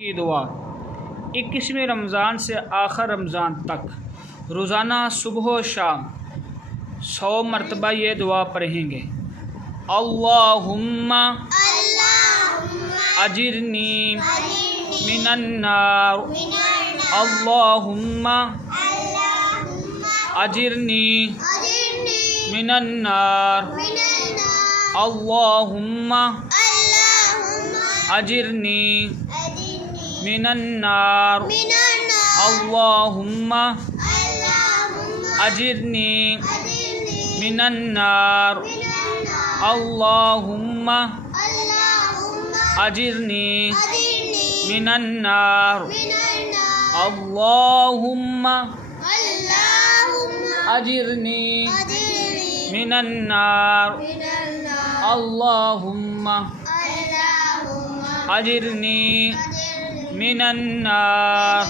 की दुआ 21वें रमज़ान से आखिर रमज़ान तक रोज़ाना सुबह व शाम 100 मरतबा ये दुआ पढ़ेंगे। अल्लाहुम्मा अजिरनी मिनन्नार, अल्लाहुम्मा अजिरनी मिनन्नार, अल्लाहुम्मा अजिरनी मिनन्नार, अल्लाहुम्मा अजिरनी मिनन्नार, अल्लाहुम्मा अजिरनी मिनन्नार, अल्लाहुम्मा अजिरनी मिनन्नार, अल्लाहुम्मा अजिरनी मिनन्नार।